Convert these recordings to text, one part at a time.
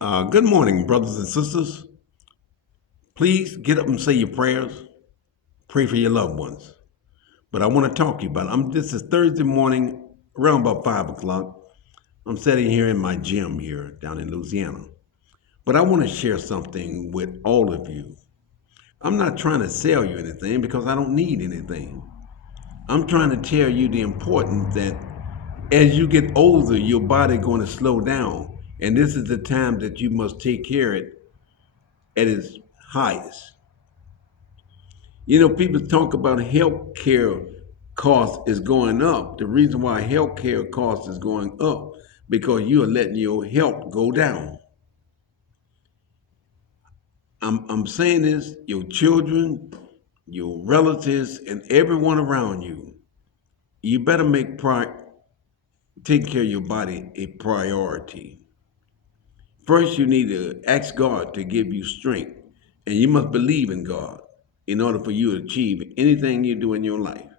Good morning, brothers and sisters. Please get up and say your prayers. Pray for your loved ones. But I want to talk to you about it. This is Thursday morning, around about 5 o'clock. I'm sitting here in my gym here down in Louisiana. But I want to share something with all of you. I'm not trying to sell you anything because I don't need anything. I'm trying to tell you the importance that as you get older, your body going to slow down. And this is the time that you must take care of it at its highest. People talk about health care costs is going up. The reason why health care costs is going up because you are letting your health go down. I'm saying this, your children, your relatives, and everyone around you, you better make taking care of your body a priority. First, you need to ask God to give you strength, and you must believe in God in order for you to achieve anything you do in your life.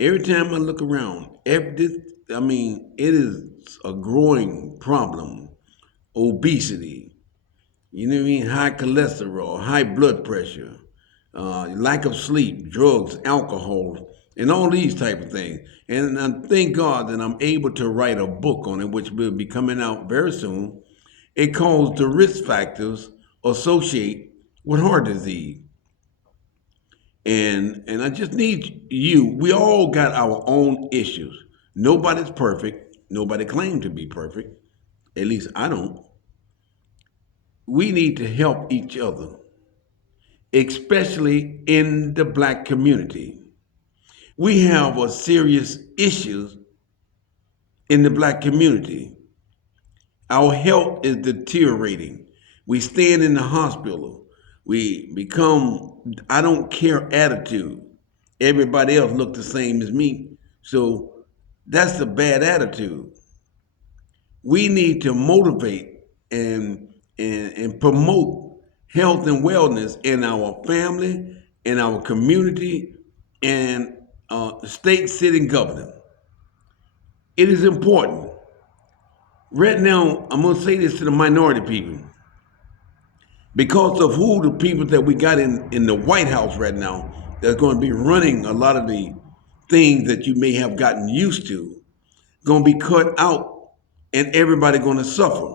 Every time I look around, it is a growing problem. Obesity, you know what I mean? High cholesterol, high blood pressure, lack of sleep, drugs, alcohol, and all these type of things. And I thank God that I'm able to write a book on it, which will be coming out very soon. It calls the risk factors associated with heart disease. And I just need you. We all got our own issues. Nobody's perfect. Nobody claimed to be perfect. At least I don't. We need to help each other, especially in the black community. We have a serious issues in the black community. Our health is deteriorating. We stand in the hospital. We become I don't care attitude. Everybody else look the same as me. So that's a bad attitude. We need to motivate and promote health and wellness in our family, in our community, and state, city, and governor. It is important. Right now, I'm going to say this to the minority people. Because of who the people that we got in the White House right now that's going to be running a lot of the things that you may have gotten used to going to be cut out and everybody going to suffer.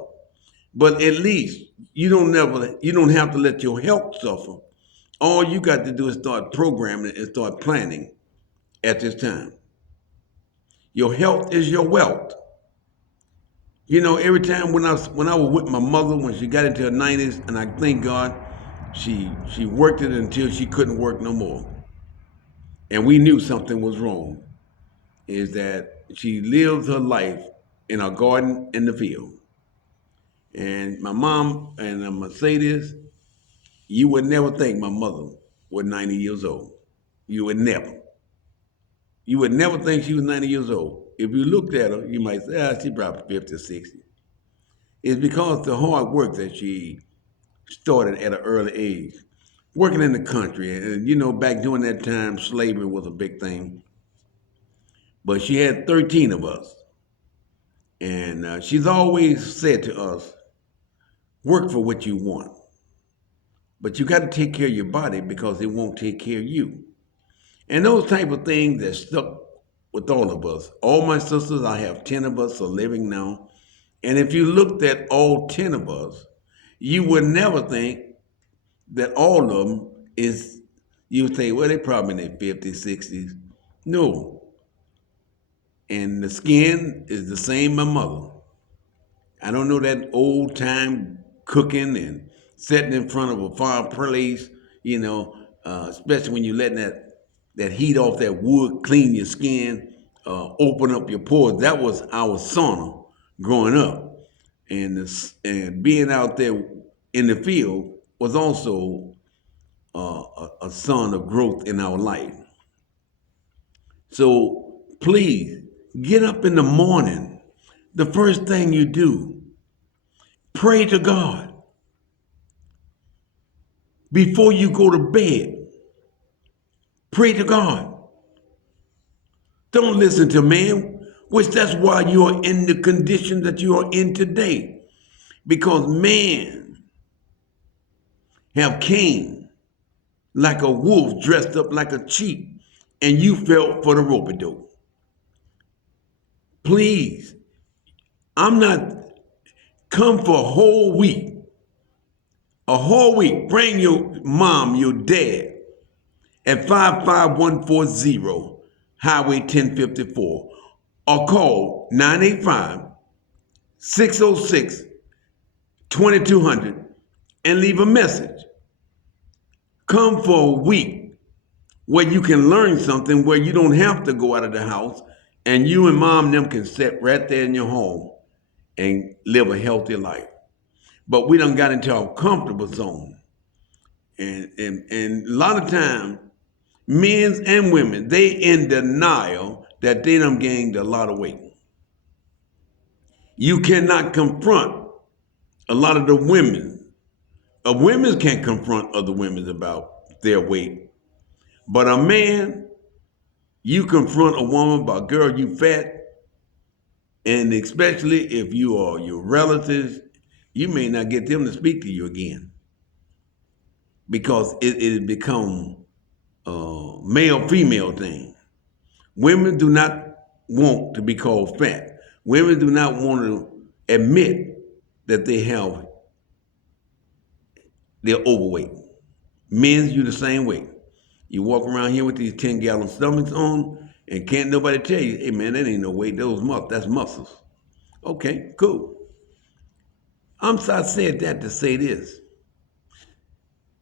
But at least you don't have to let your health suffer. All you got to do is start programming and start planning at this time. Your health is your wealth. Every time when I was with my mother when she got into her 90s, and I thank God she worked it until she couldn't work no more. And we knew something was wrong. Is that she lived her life in a garden in the field. And my mom, and I'm gonna say this, you would never think my mother was 90 years old. You would never. You would never think she was 90 years old. If you looked at her, you might say, she probably 50 or 60. It's because the hard work that she started at an early age, working in the country. And back during that time, slavery was a big thing. But she had 13 of us. And she's always said to us, work for what you want. But you got to take care of your body because it won't take care of you. And those type of things that stuck with all of us. All my sisters, I have 10 of us are living now. And if you looked at all 10 of us, you would never think that all of them is, you would say, well, they probably in their 50s, 60s. No. And the skin is the same my mother. I don't know that old time cooking and sitting in front of a fireplace, especially when you're letting that heat off that wood clean your skin, open up your pores. That was our sauna growing up, and being out there in the field was also a sign of growth in our life. So please get up in the morning. The first thing you do, pray to God before you go to bed. Pray to God. Don't listen to man, which that's why you are in the condition that you are in today. because man have came like a wolf dressed up like a sheep, and you fell for the rope-a-dope. Please, I'm not come for a whole week. Bring your mom, your dad at 55140 Highway 1054 or call 985-606-2200 and leave a message. Come for a week where you can learn something, where you don't have to go out of the house, and you and mom and them can sit right there in your home and live a healthy life. But we done got into our comfortable zone. And a lot of time, men and women, they in denial that they done gained a lot of weight. You cannot confront a lot of the women. Women can't confront other women about their weight. But a man, you confront a woman about, girl, you fat. And especially if you are your relatives, you may not get them to speak to you again, because it become a male-female thing. Women do not want to be called fat. Women do not want to admit that they're overweight. Men, you the same way. You walk around here with these 10-gallon stomachs on, and can't nobody tell you, hey man, that ain't no weight, that's muscles. Okay, cool. I said that to say this.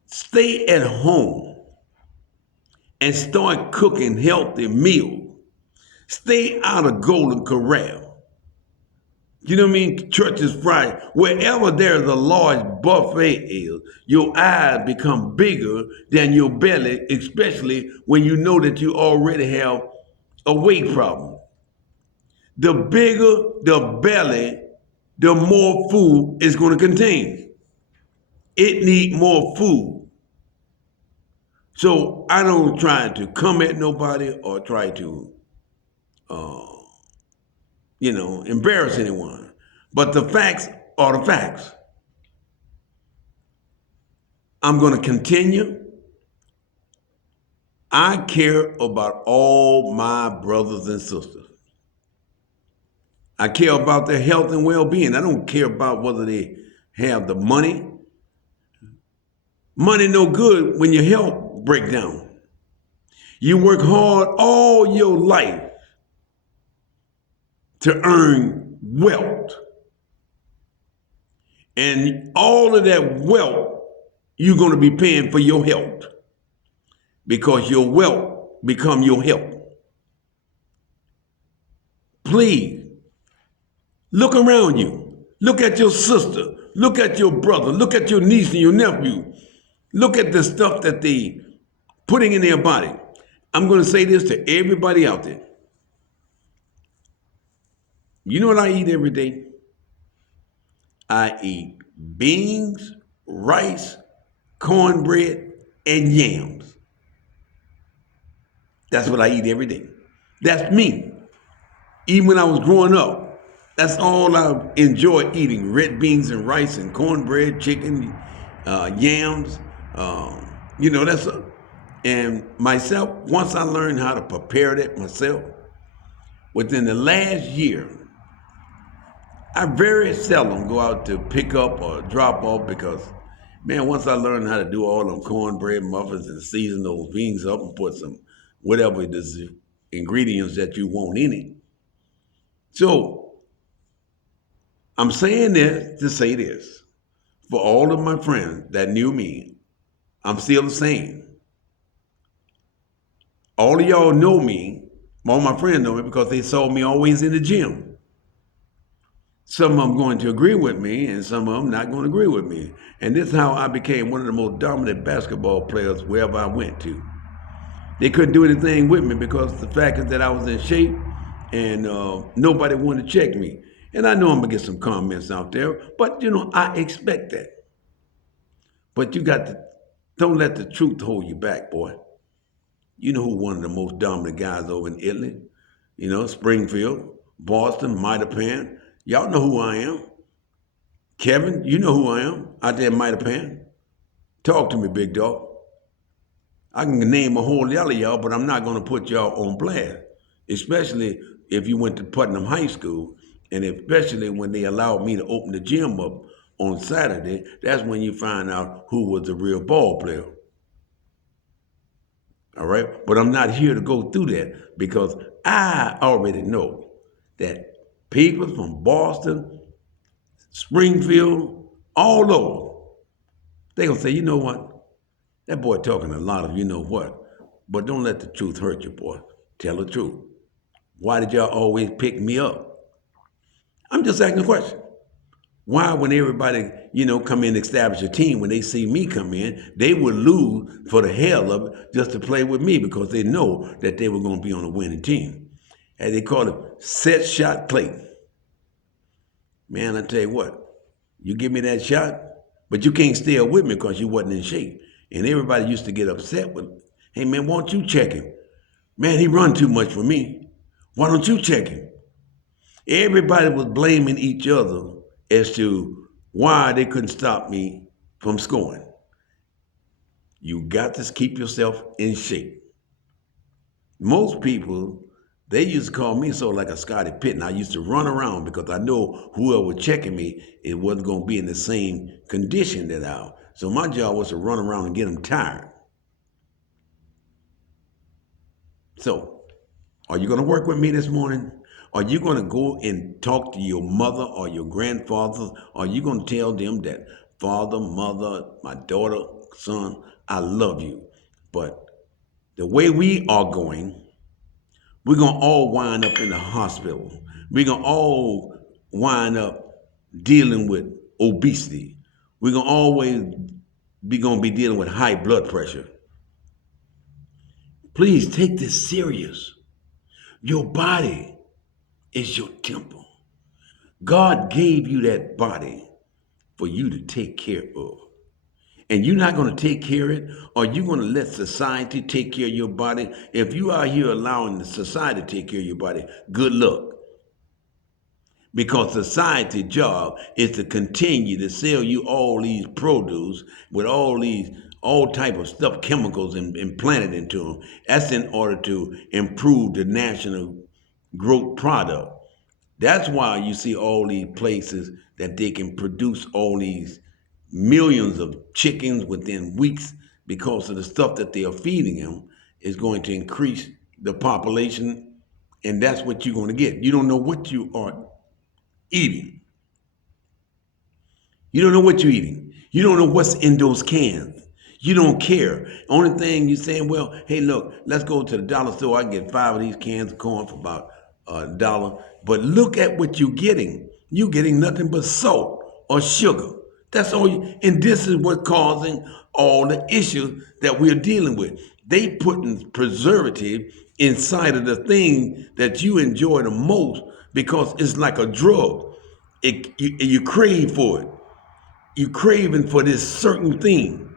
Stay at home and start cooking healthy meals. Stay out of Golden Corral. You know what I mean? Church's Friday. Wherever there's a large buffet is, your eyes become bigger than your belly, especially when you know that you already have a weight problem. The bigger the belly, the more food it's going to contain. It needs more food. So I don't try to come at nobody or try to, embarrass anyone. But the facts are the facts. I'm going to continue. I care about all my brothers and sisters. I care about their health and well-being. I don't care about whether they have the money. Money no good when your health break down. You work hard all your life to earn wealth. And all of that wealth, you're going to be paying for your health, because your wealth become your health. Please, look around you. Look at your sister. Look at your brother. Look at your niece and your nephew. Look at the stuff that they putting in their body. I'm going to say this to everybody out there. You know what I eat every day? I eat beans, rice, cornbread, and yams. That's what I eat every day. That's me. Even when I was growing up, that's all I enjoyed eating: red beans and rice and cornbread, chicken, yams. And myself, once I learned how to prepare that myself, within the last year, I very seldom go out to pick up or drop off, because, man, once I learned how to do all them cornbread muffins and season those beans up and put some whatever the ingredients that you want in it. So I'm saying this to say this. For all of my friends that knew me, I'm still the same. All of y'all know me, all my friends know me, because they saw me always in the gym. Some of them going to agree with me, and some of them not going to agree with me. And this is how I became one of the most dominant basketball players wherever I went to. They couldn't do anything with me, because the fact is that I was in shape, and nobody wanted to check me. And I know I'm going to get some comments out there, but, I expect that. But don't let the truth hold you back, boy. You know who one of the most dominant guys over in Italy? Springfield, Boston, Mattapan. Y'all know who I am. Kevin, you know who I am out there in Mitre Pan. Talk to me, big dog. I can name a whole lot of y'all, but I'm not going to put y'all on blast, especially if you went to Putnam High School, and especially when they allowed me to open the gym up on Saturday. That's when you find out who was the real ball player. All right, but I'm not here to go through that because I already know that people from Boston, Springfield, all over, they gonna say, you know what? That boy talking a lot of you know what, but don't let the truth hurt you, boy. Tell the truth. Why did y'all always pick me up? I'm just asking a question. Why, when everybody, come in and establish a team, when they see me come in, they would lose for the hell of it just to play with me because they know that they were going to be on a winning team. And they call it set shot Clayton. Man, I tell you what, you give me that shot, but you can't stay up with me because you wasn't in shape. And everybody used to get upset with, hey man, why don't you check him? Man, he run too much for me. Why don't you check him? Everybody was blaming each other as to why they couldn't stop me from scoring. You got to keep yourself in shape. Most people, they used to call me like a Scottie Pippen. I used to run around because I know whoever was checking me, it wasn't going to be in the same condition that I was. So my job was to run around and get them tired. So, are you going to work with me this morning? Are you going to go and talk to your mother or your grandfather? Are you going to tell them that, father, mother, my daughter, son, I love you? But the way we are going, we're going to all wind up in the hospital. We're going to all wind up dealing with obesity. We're going to always be dealing with high blood pressure. Please take this serious. Your body is your temple. God gave you that body for you to take care of. And you're not going to take care of it, or you're going to let society take care of your body. If you are here allowing the society to take care of your body, good luck. Because society's job is to continue to sell you all these produce with all type of stuff, chemicals implanted into them. That's in order to improve the national growth product. That's why you see all these places that they can produce all these millions of chickens within weeks because of the stuff that they are feeding them is going to increase the population, and that's what you're going to get. You don't know what you are eating. You don't know what you're eating. You don't know what's in those cans. You don't care. Only thing you're saying, well, hey, look, let's go to the dollar store. I can get 5 of these cans of corn for about $1. But look at what you're getting. You're getting nothing but salt or sugar. That's all. And this is what's causing all the issues that we're dealing with. They putting preservative inside of the thing that you enjoy the most because it's like a drug. You crave for it. You craving for this certain thing.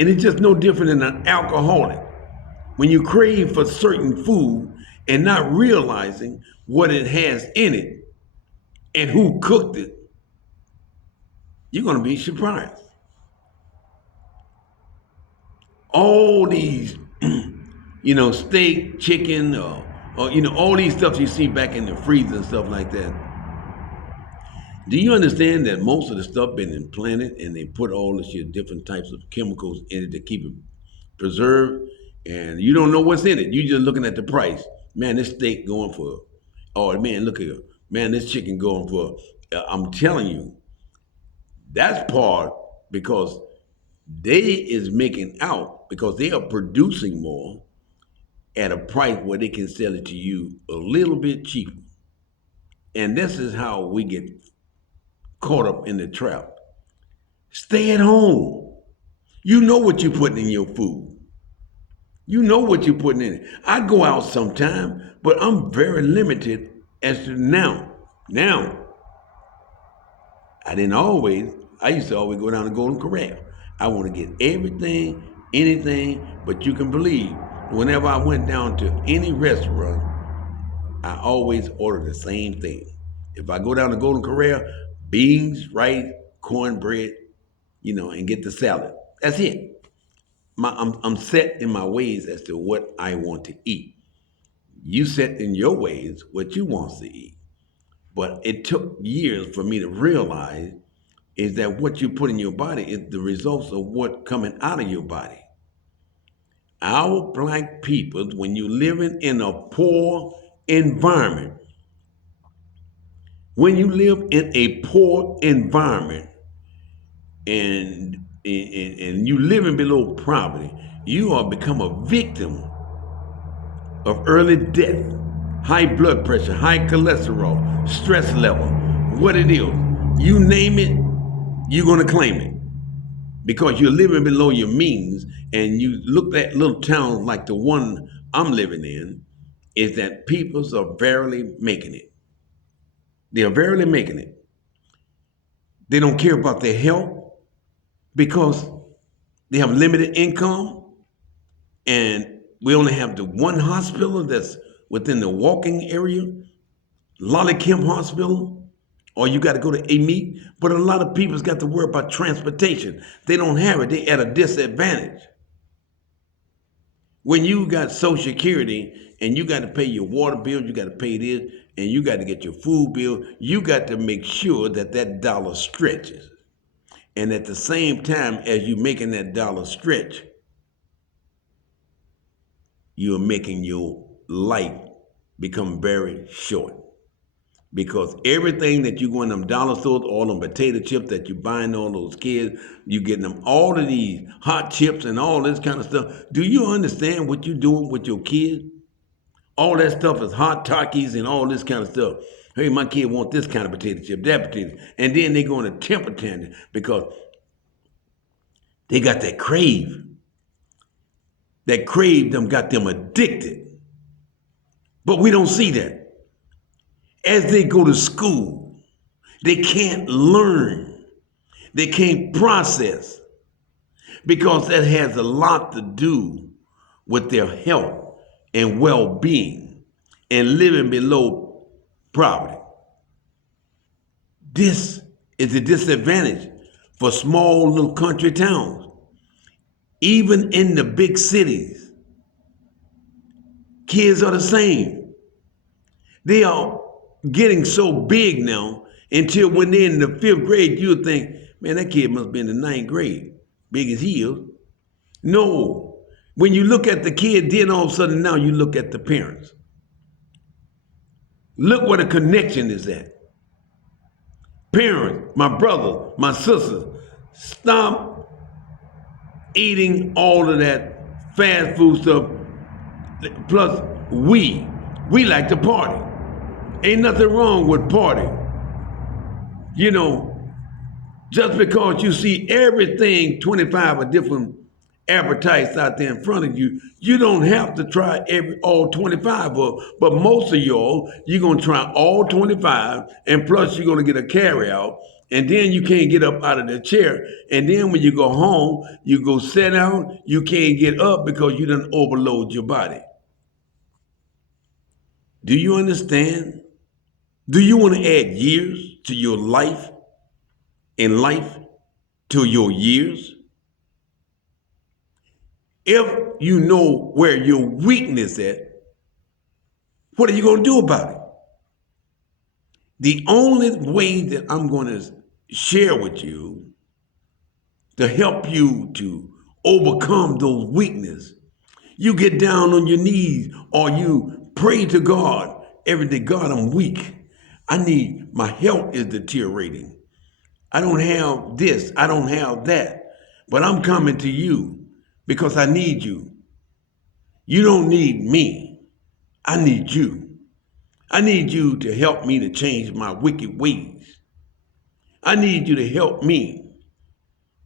And it's just no different than an alcoholic. When you crave for certain food and not realizing what it has in it and who cooked it, you're going to be surprised. All these, steak, chicken, or all these stuff you see back in the freezer and stuff like that. Do you understand that most of the stuff been implanted and they put all this different types of chemicals in it to keep it preserved, and you don't know what's in it? You just looking at the price. Man, this steak going for, oh man, look here, man, this chicken going for. I'm telling you, that's part because they is making out because they are producing more at a price where they can sell it to you a little bit cheaper. And this is how we get caught up in the trap. Stay at home. You know what you're putting in your food. You know what you're putting in it. I go out sometime, but I'm very limited as to now. Now, I used to always go down to Golden Corral. I want to get everything, anything, but you can believe whenever I went down to any restaurant, I always order the same thing. If I go down to Golden Corral, beans, rice, cornbread, and get the salad. That's it. I'm set in my ways as to what I want to eat. You set in your ways what you want to eat. But it took years for me to realize is that what you put in your body is the results of what coming out of your body. Our black people, when you're living in a poor environment, when you live in a poor environment and you living below poverty, you are become a victim of early death, high blood pressure, high cholesterol, stress level, what it is. You name it, you're going to claim it because you're living below your means. And you look at little towns like the one I'm living in, is that peoples are verily making it. They are verily making it. They don't care about their health because they have limited income, and we only have the one hospital that's within the walking area, Lollykim Hospital, or you got to go to AMET. But a lot of people's got to worry about transportation. They don't have it. They're at a disadvantage. When you got Social Security and you got to pay your water bill, you got to pay this, and you got to get your food bill, you got to make sure that that dollar stretches. And at the same time as you making that dollar stretch, you're making your life become very short. Because everything that you go in them dollar stores, all them potato chips that you buying all those kids, you getting them all of these hot chips and all this kind of stuff. Do you understand what you're doing with your kids? All that stuff is hot Takis and all this kind of stuff. Hey, my kid want this kind of potato chip, that potato. And then they go in a temper tantrum because they got that crave. That crave them got them addicted. But we don't see that. As they go to school, they can't learn. They can't process because that has a lot to do with their health and well-being and living below poverty. This is a disadvantage for small little country towns. Even in the big cities, kids are the same. They are getting so big now until when they're in the 5th grade, you'll think, man, that kid must be in the 9th grade, big as he is. No. When you look at the kid, then all of a sudden now you look at the parents. Look where the connection is at. Parents, my brother, my sisters, stop eating all of that fast food stuff. Plus, we like to party. Ain't nothing wrong with party. Just because you see everything 25 of different advertised out there in front of you, you don't have to try all 25 of, but most of y'all, you're gonna try all 25, and plus you're gonna get a carry out, and then you can't get up out of the chair, and then when you go home, you go sit down, you can't get up because you done overload your body. Do you understand? Do you want to add years to your life and life to your years? If you know where your weakness is, what are you going to do about it? The only way that I'm going to share with you to help you to overcome those weaknesses, you get down on your knees or you pray to God every day. God, I'm weak. My health is deteriorating. I don't have this, I don't have that, but I'm coming to you because I need you. You don't need me. I need you. I need you to help me to change my wicked ways. I need you to help me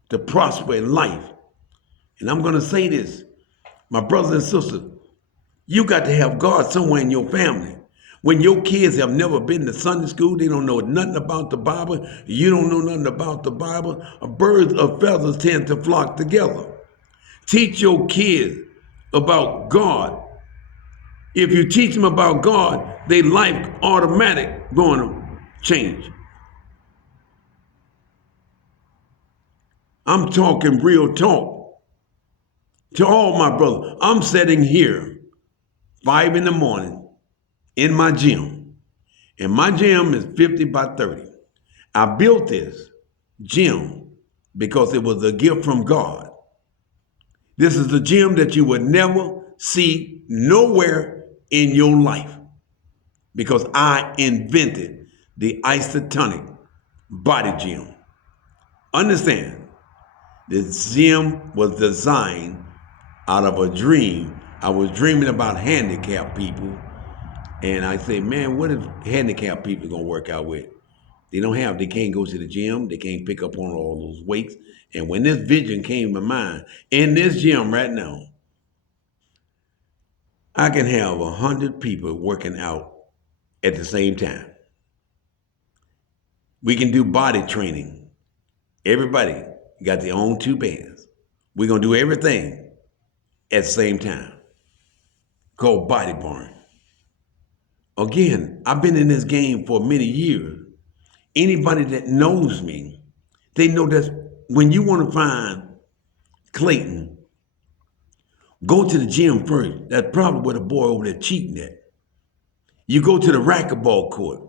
to prosper in life. And I'm going to say this, my brothers and sisters, you got to have God somewhere in your family. When your kids have never been to Sunday school, they don't know nothing about the Bible, you don't know nothing about the Bible, birds of feathers tend to flock together. Teach your kids about God. If you teach them about God, their life automatic going to change. I'm talking real talk to all my brothers. I'm sitting here 5 in the morning in my gym, and my gym is 50 by 30. I built this gym because it was a gift from God. This is a gym that you would never see nowhere in your life because I invented the isotonic body gym. Understand, this gym was designed out of a dream. I was dreaming about handicapped people, and I say, man, what if handicapped people gonna work out with? They can't go to the gym, they can't pick up on all those weights. And when this vision came to mind, in this gym right now, I can have 100 people working out at the same time. We can do body training. Everybody got their own two bands. We're gonna do everything at the same time. Called Body Barn. Again, I've been in this game for many years. Anybody that knows me, they know that when you want to find Clayton, go to the gym first. That's probably where the boy over there cheating at. You go to the racquetball court.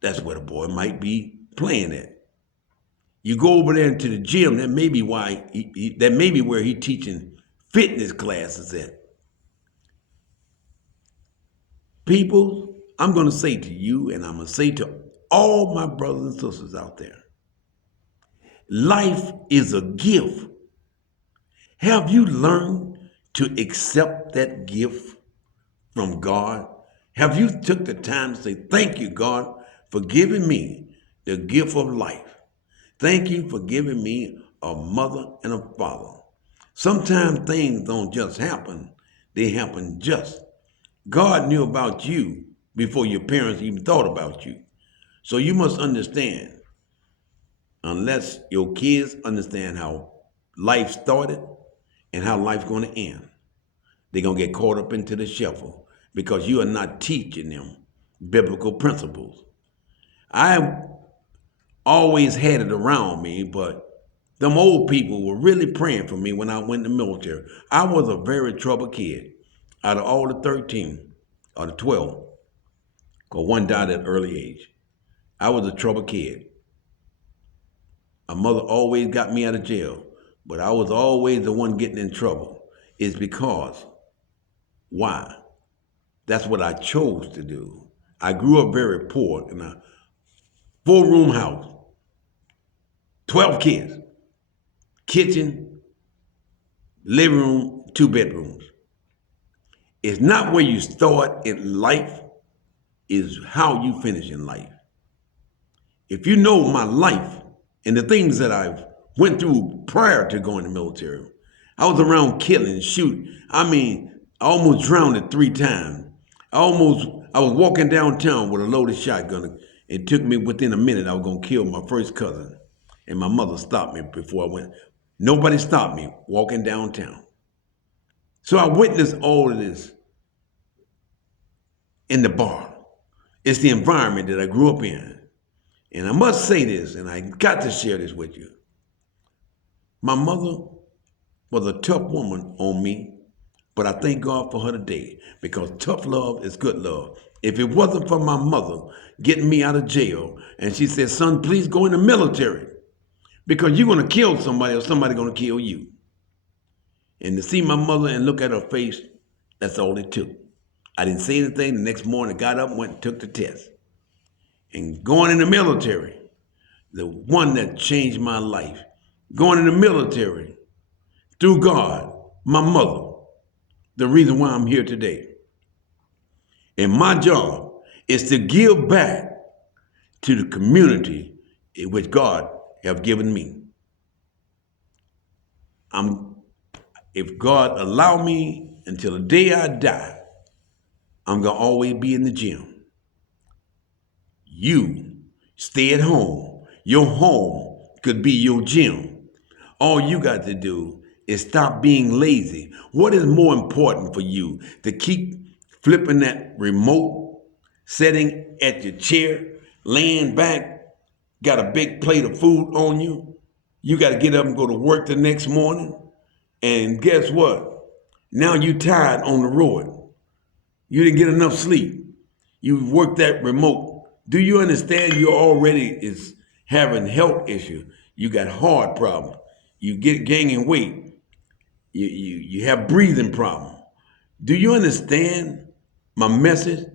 That's where the boy might be playing at. You go over there into the gym. That may be why. That may be where he teaching fitness classes at. People, I'm going to say to you, and I'm going to say to all my brothers and sisters out there, life is a gift. Have you learned to accept that gift from God? Have you took the time to say, thank you, God, for giving me the gift of life? Thank you for giving me a mother and a father. Sometimes things don't just happen, they happen just. God knew about you before your parents even thought about you. So you must understand, unless your kids understand how life started and how life's going to end, they're going to get caught up into the shuffle because you are not teaching them biblical principles. I always had it around me, but them old people were really praying for me when I went in the military. I was a very troubled kid. Out of all the 13 or the 12, because one died at an early age, I was a troubled kid. My mother always got me out of jail, but I was always the one getting in trouble. It's because, why? That's what I chose to do. I grew up very poor in a 4-room house, 12 kids, kitchen, living room, 2 bedrooms. It's not where you start in life, it's how you finish in life. If you know my life and the things that I've went through prior to going to the military, I was around killing, shooting. I almost drowned it 3 times. I was walking downtown with a loaded shotgun. It took me within a minute, I was gonna kill my first cousin. And my mother stopped me before I went. Nobody stopped me walking downtown. So I witnessed all of this in the bar. It's the environment that I grew up in. And I must say this, and I got to share this with you. My mother was a tough woman on me, but I thank God for her today because tough love is good love. If it wasn't for my mother getting me out of jail, and she said, son, please go in the military because you're going to kill somebody or somebody's going to kill you. And to see my mother and look at her face, that's all it took. I didn't say anything. The next morning, I got up and went and took the test. And going in the military, the one that changed my life, going in the military, through God, my mother, the reason why I'm here today. And my job is to give back to the community in which God have given me. If God allow me until the day I die, I'm going to always be in the gym. You stay at home. Your home could be your gym. All you got to do is stop being lazy. What is more important for you? To keep flipping that remote, sitting at your chair, laying back, got a big plate of food on you? You got to get up and go to work the next morning. And guess what? Now you tired on the road. You didn't get enough sleep. You worked that remote. Do you understand you already is having health issues? You got heart problems. You get gaining weight. You have breathing problems. Do you understand my message?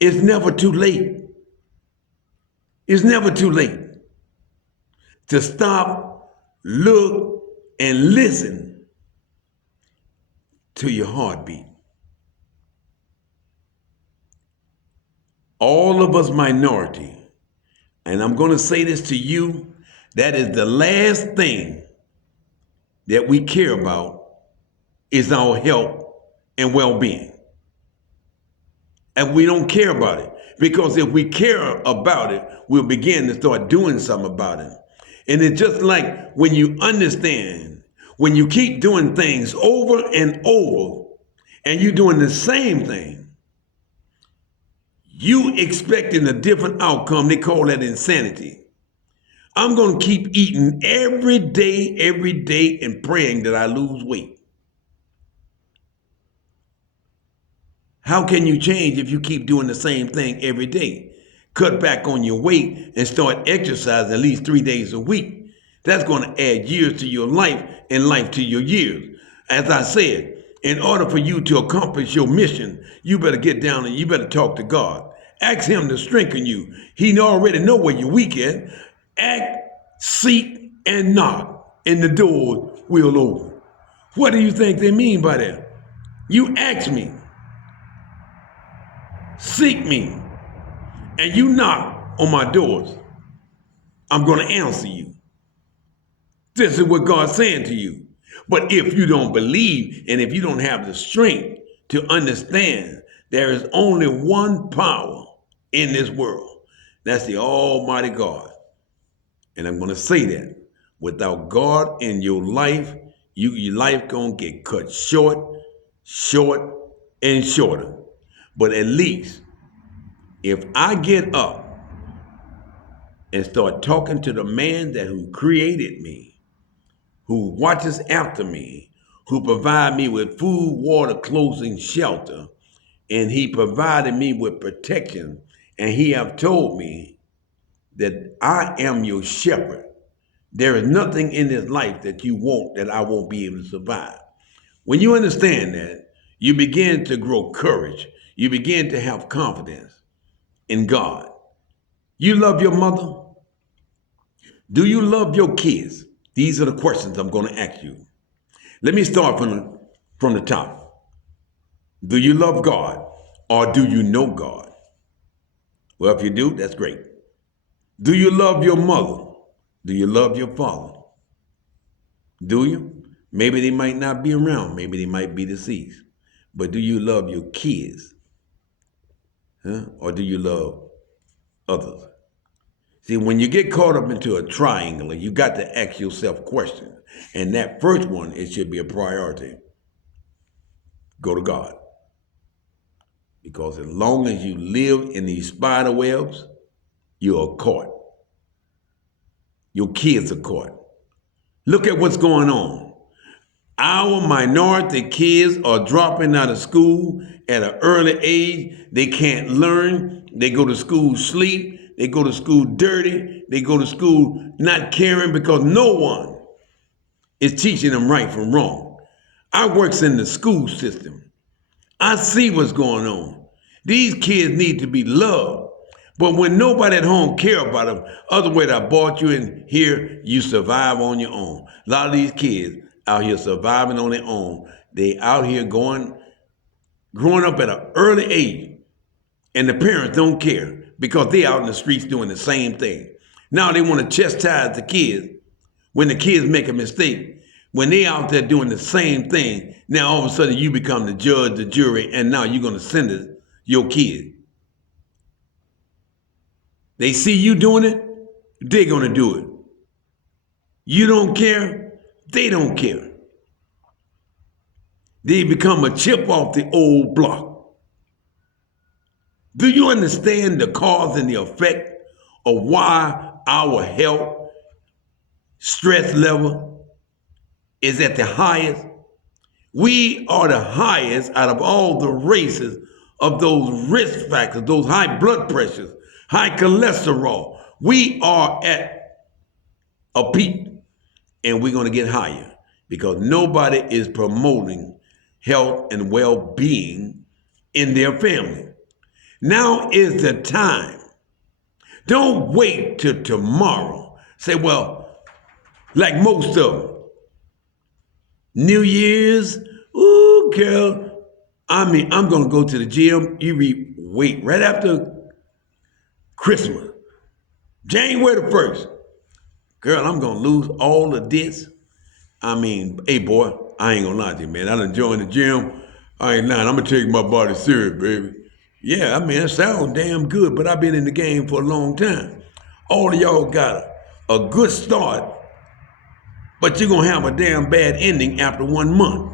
It's never too late. It's never too late to stop, look, and listen to your heartbeat. All of us minority, and I'm going to say this to you, that is the last thing that we care about is our health and well-being. And we don't care about it, because if we care about it, we'll begin to start doing something about it. And it's just like when you understand, when you keep doing things over and over, and you're doing the same thing, you expecting a different outcome. They call that insanity. I'm going to keep eating every day, and praying that I lose weight. How can you change if you keep doing the same thing every day? Cut back on your weight and start exercising at least 3 days a week. That's going to add years to your life and life to your years. As I said, in order for you to accomplish your mission, you better get down and you better talk to God. Ask him to strengthen you. He already know where you're weak at. Act, seek, and knock, and the door will open. What do you think they mean by that? You ask me, seek me, and you knock on my doors. I'm going to answer you. This is what God's saying to you. But if you don't believe, and if you don't have the strength to understand, there is only one power in this world. That's the Almighty God. And I'm going to say that without God in your life, your life going to get cut short, and shorter. But at least if I get up and start talking to the man who created me, who watches after me, who provide me with food, water, clothing, shelter, and he provided me with protection, and he have told me that I am your shepherd. There is nothing in this life that you want that I won't be able to survive. When you understand that, you begin to grow courage. You begin to have confidence in God. You love your mother? Do you love your kids? These are the questions I'm going to ask you. Let me start from the top. Do you love God, or do you know God? Well, if you do, that's great. Do you love your mother? Do you love your father? Do you? Maybe they might not be around. Maybe they might be deceased. But do you love your kids? Huh? Or do you love others? See, when you get caught up into a triangle, you got to ask yourself questions. And that first one, it should be a priority. Go to God. Because as long as you live in these spider webs, you are caught. Your kids are caught. Look at what's going on. Our minority kids are dropping out of school at an early age. They can't learn. They go to school sleep. They go to school dirty. They go to school not caring because no one is teaching them right from wrong. I works in the school system. I see what's going on. These kids need to be loved. But when nobody at home care about them, other way I brought you in here, you survive on your own. A lot of these kids out here surviving on their own. They out here growing up at an early age, and the parents don't care because they out in the streets doing the same thing. Now they want to chastise the kids when the kids make a mistake. When they out there doing the same thing, now all of a sudden you become the judge, the jury, and now you're going to sentence your kid. They see you doing it, they're going to do it. You don't care, they don't care. They become a chip off the old block. Do you understand the cause and the effect of why our health stress level is at the highest. We are the highest out of all the races of those risk factors, those high blood pressures, high cholesterol. We are at a peak, and we're going to get higher because nobody is promoting health and well-being in their family. Now is the time. Don't wait till tomorrow. Say, well, like most of them, New Year's, ooh, girl, I'm going to go to the gym. Wait, right after Christmas, January the 1st, girl, I'm going to lose all of this. Hey, boy, I ain't going to lie to you, man. I done joined the gym. I ain't lying. I'm going to take my body serious, baby. Yeah, it sounds damn good, but I've been in the game for a long time. All of y'all got a good start, but you're going to have a damn bad ending after 1 month.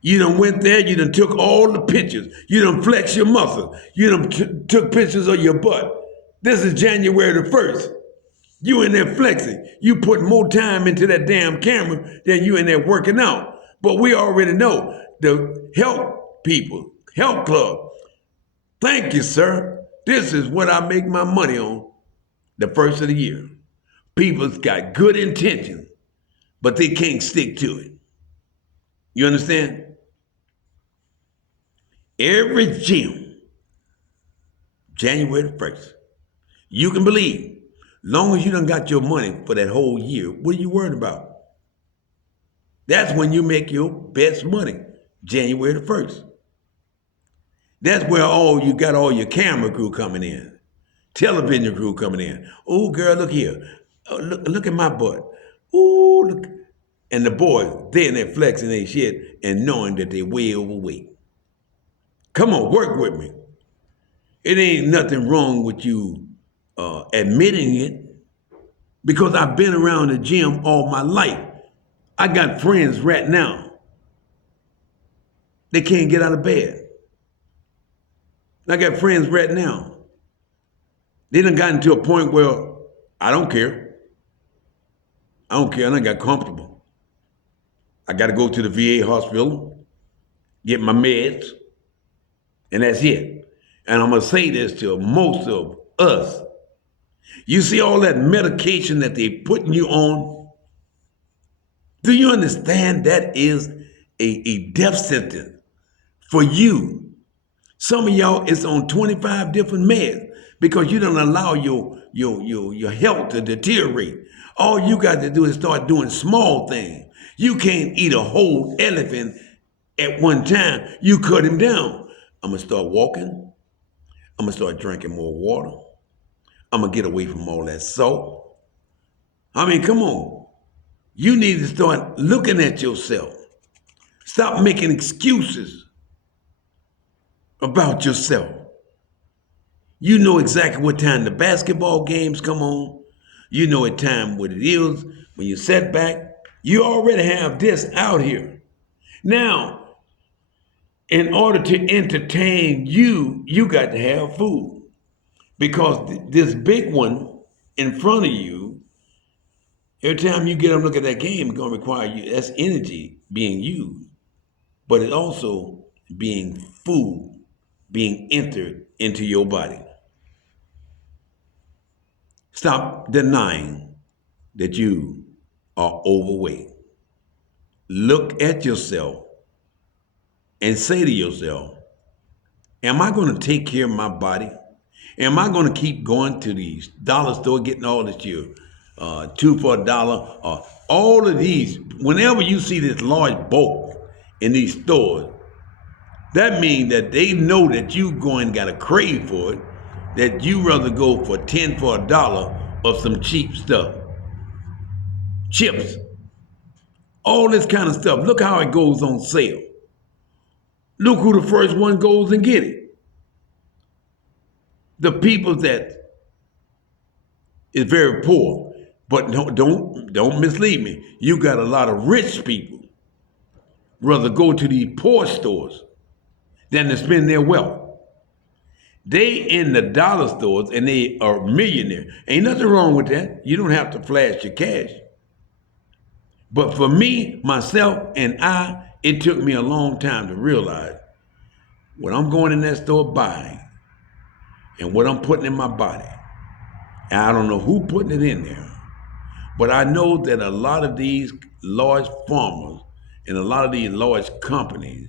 You done went there, you done took all the pictures, you done flexed your muscles, you done took pictures of your butt. This is January the 1st. You in there flexing. You put more time into that damn camera than you in there working out. But we already know the health people, health club. Thank you, sir. This is what I make my money on the first of the year. People's got good intentions, but they can't stick to it. You understand? Every gym, January the 1st, you can believe, long as you done got your money for that whole year, what are you worried about? That's when you make your best money, January the 1st. That's where you got all your camera crew coming in, television crew coming in. Oh, girl, look here. Oh, look at my butt. Oh, look. And the boys, they in there flexing their shit and knowing that they way overweight. Come on, work with me. It ain't nothing wrong with you admitting it because I've been around the gym all my life. I got friends right now. They can't get out of bed. I got friends right now. They done gotten to a point where I don't care. I don't care. I done got comfortable. I got to go to the VA hospital, get my meds, and that's it. And I'm going to say this to most of us. You see all that medication that they putting you on? Do you understand that is a death sentence for you? Some of y'all is on 25 different meds because you don't allow your health to deteriorate. All you got to do is start doing small things. You can't eat a whole elephant at one time. You cut him down. I'm going to start walking. I'm going to start drinking more water. I'm going to get away from all that salt. Come on. You need to start looking at yourself. Stop making excuses about yourself. You know exactly what time the basketball games come on. You know what time what it is when you set back. You already have this out here. Now, in order to entertain you, you got to have food. Because this big one in front of you, every time you get up and look at that game, it's going to require you. That's energy being used. But it's also being food being entered into your body. Stop denying that you are overweight. Look at yourself and say to yourself, am I going to take care of my body? Am I going to keep going to these dollar store, getting all this here, 2 for $1, all of these? Whenever you see this large bulk in these stores, that means that they know that you got a crave for it, that you rather go for 10 for $1 of some cheap stuff. Chips, all this kind of stuff. Look how it goes on sale. Look who the first one goes and get it. The people that is very poor. But don't mislead me. You got a lot of rich people rather go to these poor stores than to spend their wealth. They in the dollar stores and they are millionaire. Ain't nothing wrong with that. You don't have to flash your cash. But for me, myself, and it took me a long time to realize what I'm going in that store buying and what I'm putting in my body. And I don't know who putting it in there, but I know that a lot of these large farmers and a lot of these large companies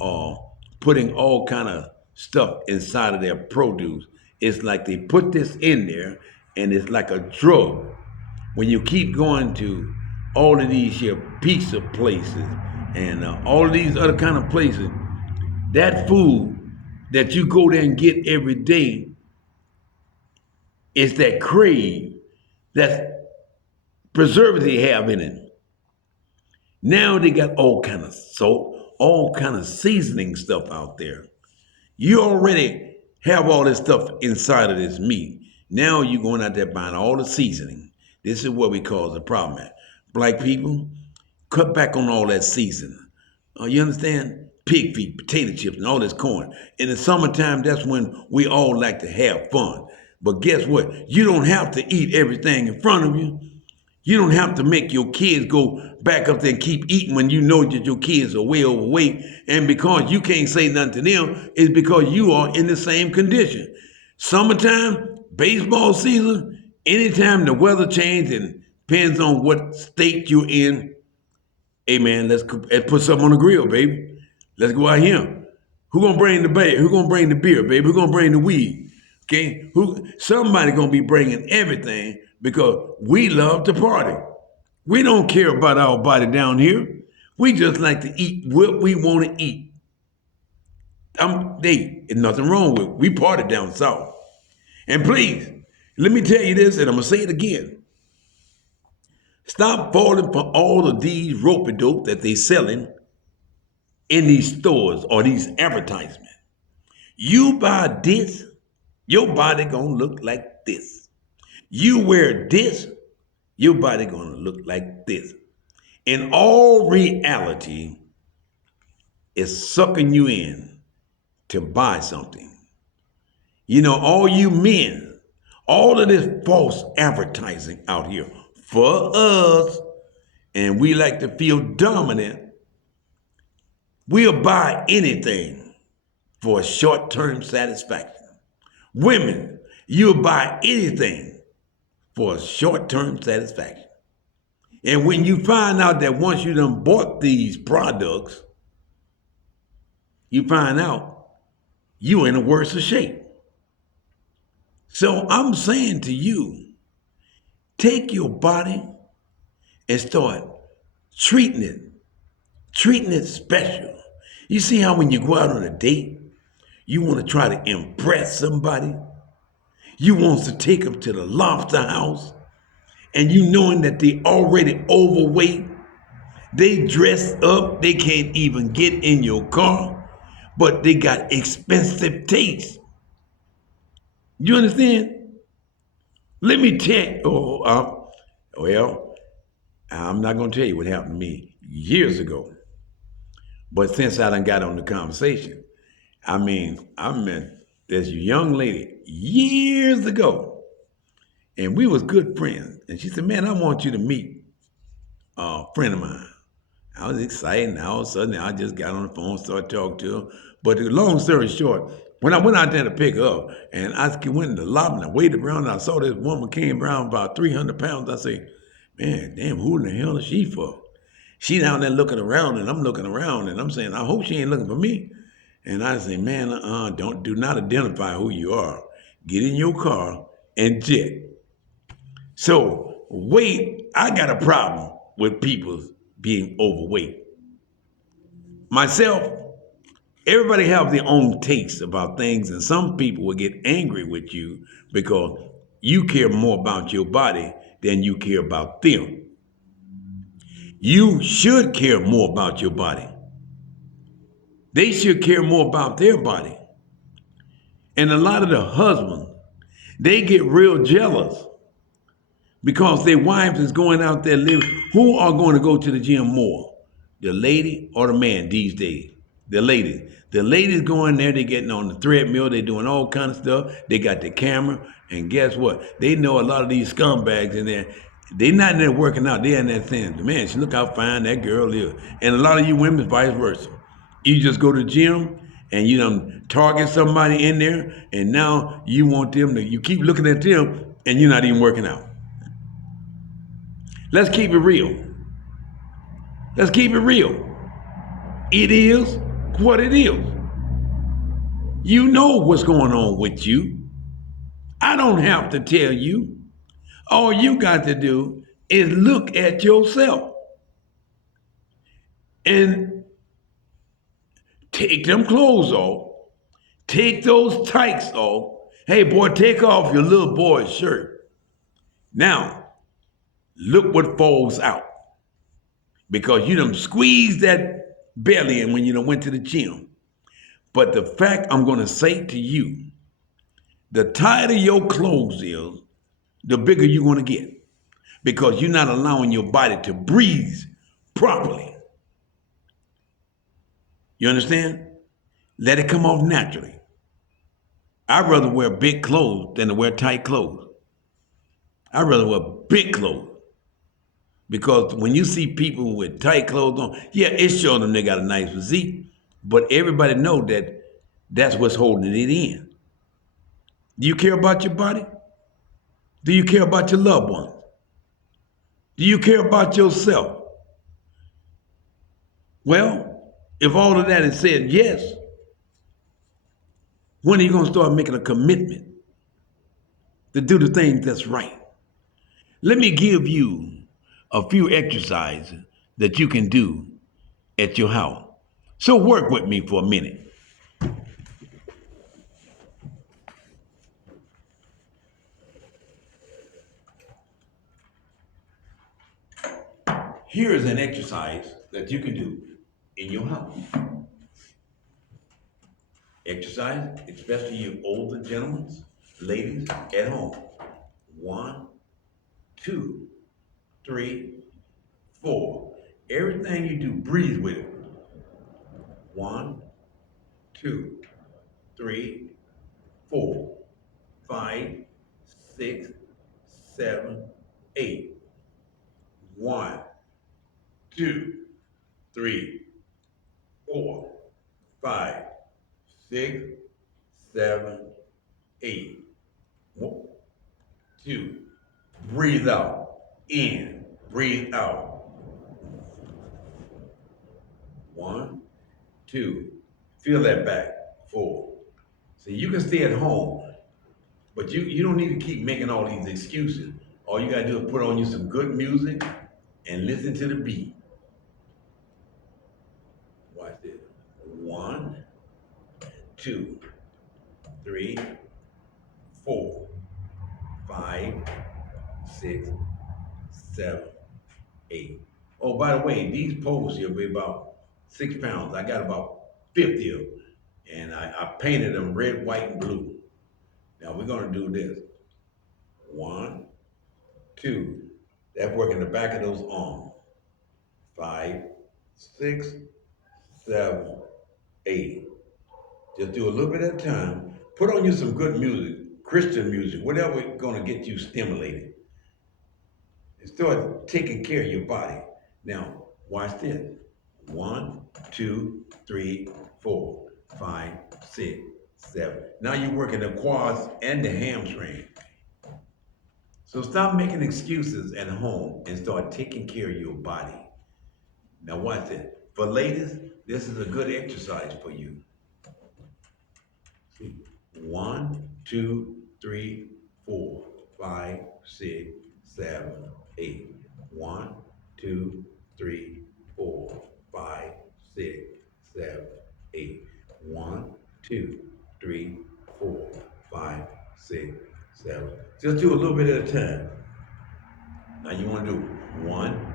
are putting all kind of stuff inside of their produce. It's like they put this in there and it's like a drug. When you keep going to all of these here pizza places and all of these other kind of places, that food that you go there and get every day is that crave, that preservative they have in it. Now they got all kind of salt, all kind of seasoning stuff out there. You already have all this stuff inside of this meat. Now you're going out there buying all the seasoning. This is what we call the problem at. Black people, cut back on all that seasoning. You understand? Pig feet, potato chips, and all this corn. In the summertime, that's when we all like to have fun. But guess what? You don't have to eat everything in front of you. You don't have to make your kids go back up there and keep eating when you know that your kids are way overweight. And because you can't say nothing to them, it's because you are in the same condition. Summertime, baseball season, anytime the weather changes and depends on what state you're in, hey man, let's put something on the grill, baby. Let's go out here. Who gonna bring the beer? Who gonna bring the beer, baby? Who gonna bring the weed? Okay, somebody gonna be bringing everything because we love to party. We don't care about our body down here. We just like to eat what we want to eat. There's nothing wrong with it. We party down south. And please, let me tell you this, and I'm gonna say it again. Stop falling for all of these rope-a-dope that they selling in these stores or these advertisements. You buy this, your body gonna look like this. You wear this, your body gonna look like this. In all reality, it's sucking you in to buy something. You know, all you men, all of this false advertising out here for us, and we like to feel dominant, we'll buy anything for a short-term satisfaction. Women, you'll buy anything for a short-term satisfaction. And when you find out that once you done bought these products, you find out you're in a worse of shape. So I'm saying to you, take your body and start treating it special. You see how when you go out on a date, you want to try to impress somebody. You want to take them to the lobster house, and you knowing that they already overweight, they dressed up, they can't even get in your car, but they got expensive taste. You understand? Let me tell you, well, I'm not going to tell you what happened to me years ago. But since I done got on the conversation, I met this young lady years ago, and we was good friends. And she said, man, I want you to meet a friend of mine. I was excited, and all of a sudden I just got on the phone, started talking to her. But the long story short, when I went out there to pick her up, and I went in the lobby and I waited around, and I saw this woman came around about 300 pounds. I say, man, damn, who in the hell is she for? She down there looking around, and I'm looking around, and I'm saying, I hope she ain't looking for me. And I say, man, do not identify who you are. Get in your car and jet. So weight, I got a problem with people being overweight. Myself, everybody have their own taste about things, and some people will get angry with you because you care more about your body than you care about them. You should care more about your body. They should care more about their body. And a lot of the husbands, they get real jealous because their wives is going out there living. Who are going to go to the gym more? The lady or the man these days? The lady. The ladies go in there, they getting on the treadmill, they doing all kind of stuff. They got the camera, and guess what? They know a lot of these scumbags in there. They not in there working out. They in there saying, man, look how fine that girl is. And a lot of you women, vice versa. You just go to the gym and you done target somebody in there, and now you want them to, you keep looking at them and you're not even working out. Let's keep it real. Let's keep it real. It is what it is. You know what's going on with you. I don't have to tell you. All you got to do is look at yourself and take them clothes off. Take those tights off. Hey, boy, take off your little boy's shirt. Now, look what falls out. Because you done squeezed that belly in when you done went to the gym. But the fact I'm going to say to you, the tighter your clothes is, the bigger you're going to get. Because you're not allowing your body to breathe properly. You understand? Let it come off naturally. I'd rather wear big clothes than to wear tight clothes. I'd rather wear big clothes. Because when you see people with tight clothes on, yeah, it's showing them they got a nice physique, but everybody know that that's what's holding it in. Do you care about your body? Do you care about your loved ones? Do you care about yourself? Well, if all of that is said, yes, when are you going to start making a commitment to do the things that's right? Let me give you a few exercises that you can do at your house. So work with me for a minute. Here is an exercise that you can do in your house. Exercise, especially you older gentlemen, ladies at home. 1, 2, 3, 4. Everything you do, breathe with it. 1, 2, 3, 4, 5, 6, 7, 8. 1, 2, 3, 4, 5, 6, 7, 8. 1, 2. Breathe out. In. Breathe out. 1, 2. Feel that back. 4. So you can stay at home, but you don't need to keep making all these excuses. All you gotta do is put on you some good music and listen to the beat. Watch this. 1, 2, 3, 4, 5, 6, 7, 8. Oh, by the way, these poles here weigh about 6 pounds. I got about 50 of them. And I painted them red, white, and blue. Now we're gonna do this. 1, 2. That's working the back of those arms. 5, 6, 7, 8. Just do a little bit at a time. Put on you some good music, Christian music, whatever gonna get you stimulated. And start taking care of your body. Now, watch this. 1, 2, 3, 4, 5, 6, 7. Now you're working the quads and the hamstring. So stop making excuses at home and start taking care of your body. Now watch this. For ladies, this is a good exercise for you. See, 1, 2, 3, 4, 5, 6, 7, 8. 1, 2, 3, 4, 5, 6, 7, 8. 1, 2, 3, 4, 5, 6, 7. Just do a little bit at a time. Now you want to do 1,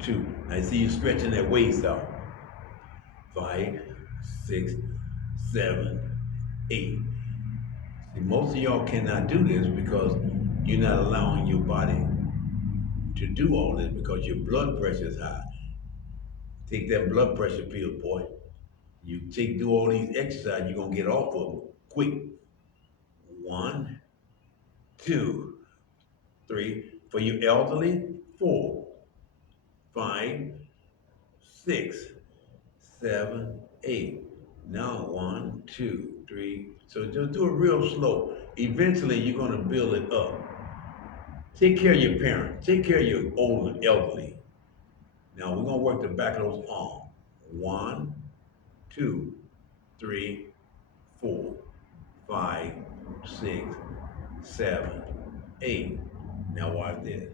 2. I see you stretching that waist out. 5, 6, 7, 8. See, most of y'all cannot do this because you're not allowing your body to do all this because your blood pressure is high. Take that blood pressure pill, boy. You do all these exercises, you're gonna get off of them quick. One, two, three. For you elderly, four, five, six, seven, eight. Now one, two, three. So just do it real slow. Eventually, you're gonna build it up. Take care of your parents. Take care of your old and elderly. Now we're gonna work the back of those arms. One, two, three, four, five, six, seven, eight. Now watch this.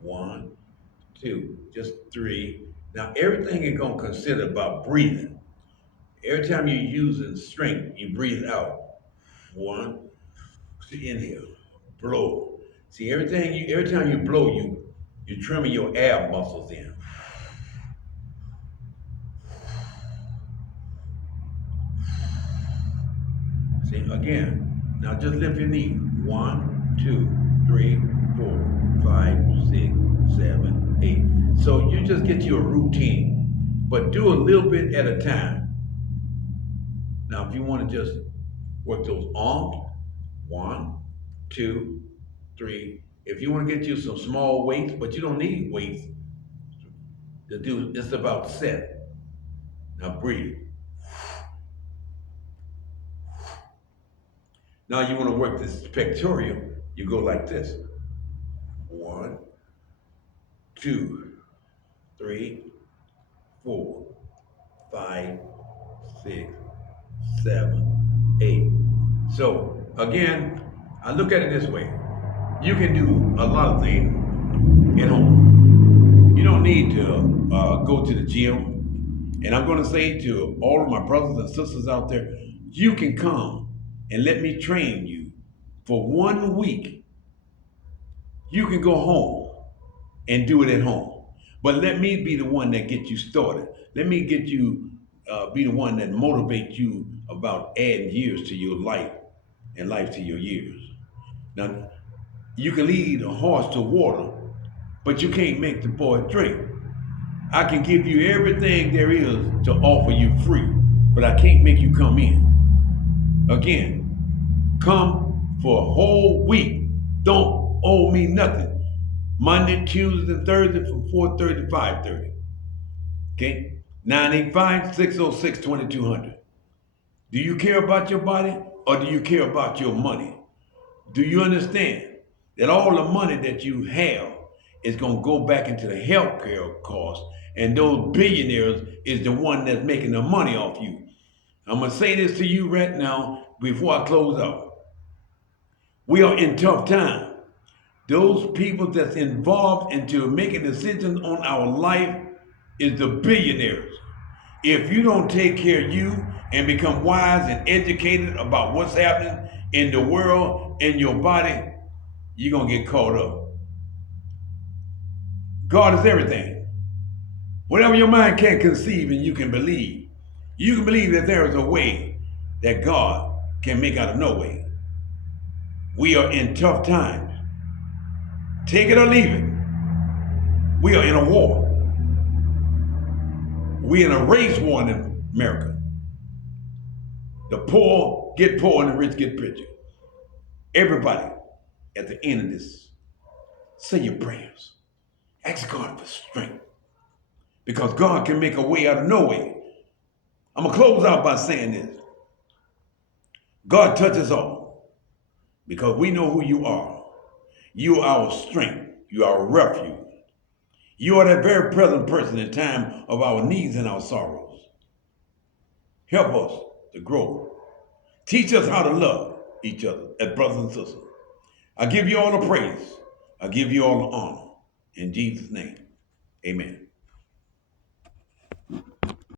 One, two, just three. Now everything you're gonna consider about breathing. Every time you're using strength, you breathe out. One, inhale, blow. See every time you blow, you're trimming your ab muscles in. See again. Now just lift your knee. One, two, three, four, five, six, seven, eight. So you just get you a routine, but do a little bit at a time. Now if you want to just work those arms, one, two, three. If you want to get you some small weights, but you don't need weights to do, it's about set. Now breathe. Now you want to work this pectoral, you go like this. One, two, three, four, five, six, seven, eight. So again, I look at it this way. You can do a lot of things at home. You don't need to go to the gym. And I'm going to say to all of my brothers and sisters out there, you can come and let me train you for 1 week. You can go home and do it at home. But let me be the one that gets you started. Let me get you, be the one that motivates you about adding years to your life and life to your years. Now, you can lead a horse to water, but you can't make the boy drink. I can give you everything there is to offer you free, but I can't make you come in. Again, come for a whole week. Don't owe me nothing. Monday, Tuesday, and Thursday from 4:30 to 5:30. Okay? 985-606-2200. Do you care about your body or do you care about your money? Do you understand that all the money that you have is going to go back into the healthcare costs, and those billionaires is the one that's making the money off you? I'm going to say this to you right now before I close out. We are in tough times. Those people that's involved into making decisions on our life is the billionaires. If you don't take care of you and become wise and educated about what's happening in the world and your body, you're going to get caught up. God is everything. Whatever your mind can't conceive and you can believe that there is a way that God can make out of no way. We are in tough times. Take it or leave it. We are in a war. We're in a race war in America. The poor get poor and the rich get richer. Everybody, at the end of this, say your prayers. Ask God for strength. Because God can make a way out of no way. I'm going to close out by saying this. God touches all because we know who you are. You are our strength. You are our refuge. You are that very present person in time of our needs and our sorrows. Help us to grow. Teach us how to love each other as brothers and sisters. I give you all the praise. I give you all the honor. In Jesus' name, amen.